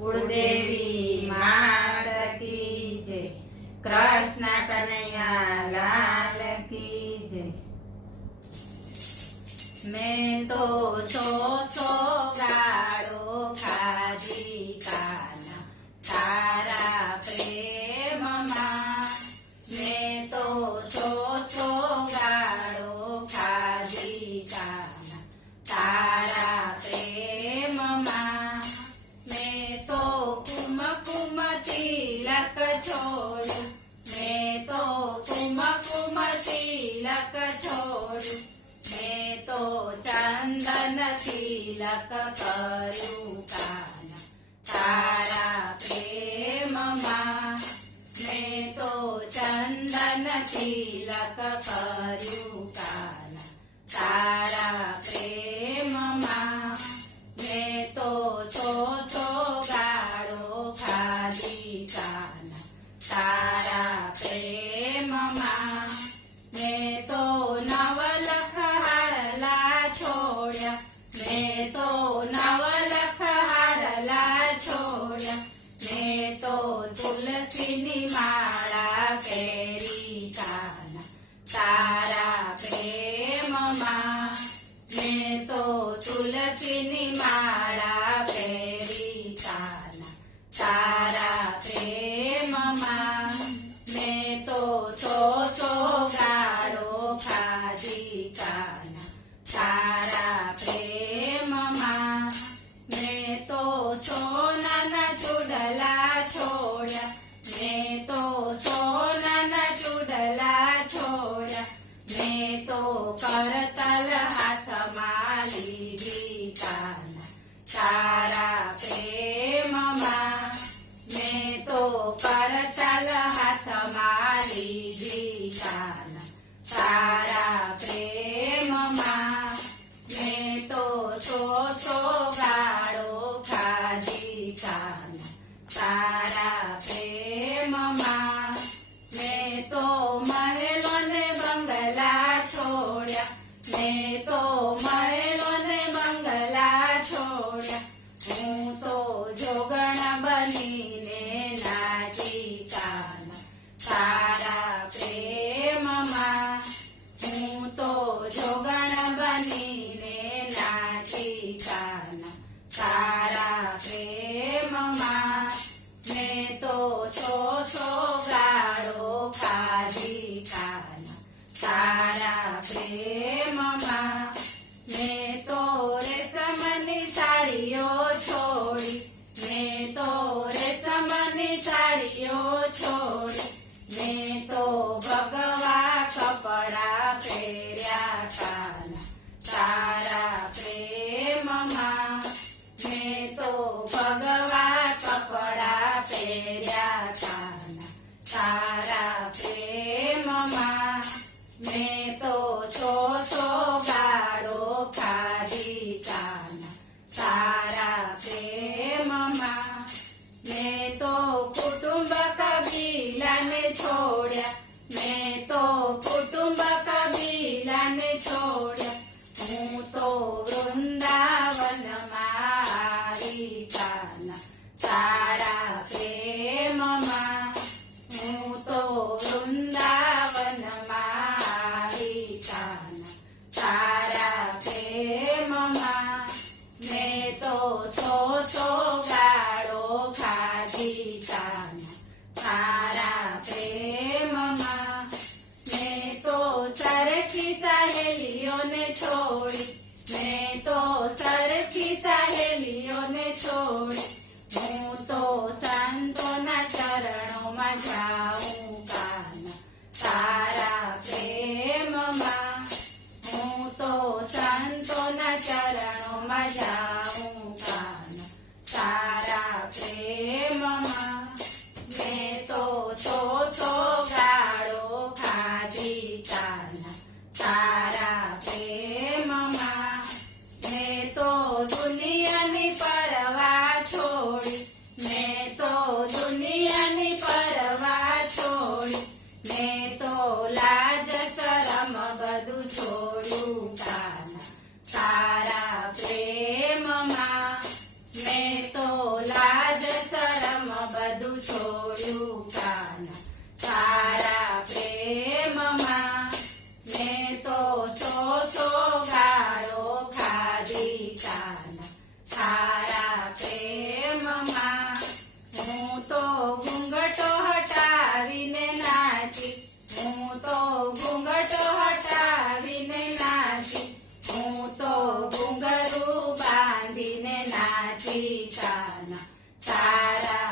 કુળદેવી માત કી જય, કૃષ્ણ કનૈયા લાલ કી જય। મેં તો સો ગાળો ખાધી કાના તારા પ્રેમમાં, મેં તો સો ગાળો ખાધી કાના તારા પ્રેમમાં, મેં તો કુમકુમ તિલક છોડ્યું, મેં તો કુમકુમ તિલક છોડ્યું, મેં તો ચંદન તિલક કર્યું કાના તારા પ્રેમમાં, મેં તો ચંદન તિલક કર્યું કાના તારા પ્રેમમાં, મેં તો ગાળો ખાધી કાના તારા પ્રેમમાં, મેં તો નવલખ હારલા છોડ્યા, મેં તો નવલખ હારલા છોડ્યા, મેં તો તુલસીની માળા પહેરી કાના તારા પ્રેમમાં, મેં તો તુલસીની માળા પહેરી કાના તારા પ્રેમમાં, મેં તો ગાળો ખાધી કાના તારા પ્રેમમાં, મેં તો સોનાના ચૂડલા છોડ્યા, મેં તો સોનાના ચૂડલા છોડ્યા, મેં તો કરતલ હાથમાં લીધી કાના તારા પ્રેમમાં, મેં તો કરતલ હાથમાં લીધી કાના તારા પ્રેમમાં, મેં તો ગાળો ખાધી કાના તારા પ્રેમમાં, મેં તો મહેલોને બંગલા છોડ્યા, મેં તો મહેલોને બંગલા છોડ્યા, હું તો જોગણ બનીને નાચી કાના તારા પ્રેમમાં, હું તો જોગણ બનીને નાચી કાના તારા પ્રેમમાં, મેં તો ગાળો ખાધી કાના તારા પ્રેમમાં, મેં તો રેશમની સાડીઓ છોડી, મેં તો રેશમની સાડીઓ છોડી, મેં તો ભગવા કપડા પહેર્યા કાના તારા પ્રેમમાં, મેં તો ભગવા કપડા પહેર્યા કાના તારા પ્રેમમાં, મેં તો ગાળો ખાધી કાના તારા પ્રેમમાં, મેં તો કુટુંબ કબીલાને છોડ્યા, મેં તો કુટુંબ કબીલાને છોડ્યા, હું તો વૃંદાવનમાં આવી કાના તારા પ્રેમમાં, હું તો વૃંદાવનમાં આવી કાના તારા પ્રેમમાં, મેં તો ગાળો ખાધી કાના તારા પ્રેમમાં, મેં તો સરખી સહેલીઓને છોડી, મેં તો સરખી સહેલીઓને છોડી, હું તો સંતોના ચરણોમાં જાઉં કાના તારા પ્રેમમાં, હું તો સંતોના ચરણોમાં જાઉં કાના તારા પ્રેમમાં, મેં તો ગાળો ખાધી કાના તારા પ્રેમમાં, મેં તો દુનિયાની પરવા છોડી, મેં તો દુનિયાની પરવા છોડી, મેં તો લાજ શરમ બધું છોડ્યું કાના તારા પ્રેમમાં, મેં તો લાજ છોડ્યું કાના તારા પ્રેમમાં મેં તો સો ગાળો ખાધી કાના તારા પ્રેમમાં હું તો ઘૂંઘટો હટાવીને નાચી હું તો ઘૂંઘટો હટાવીને નાચી હું તો ઘૂંઘરું બાંધીને નાચી કાના તારા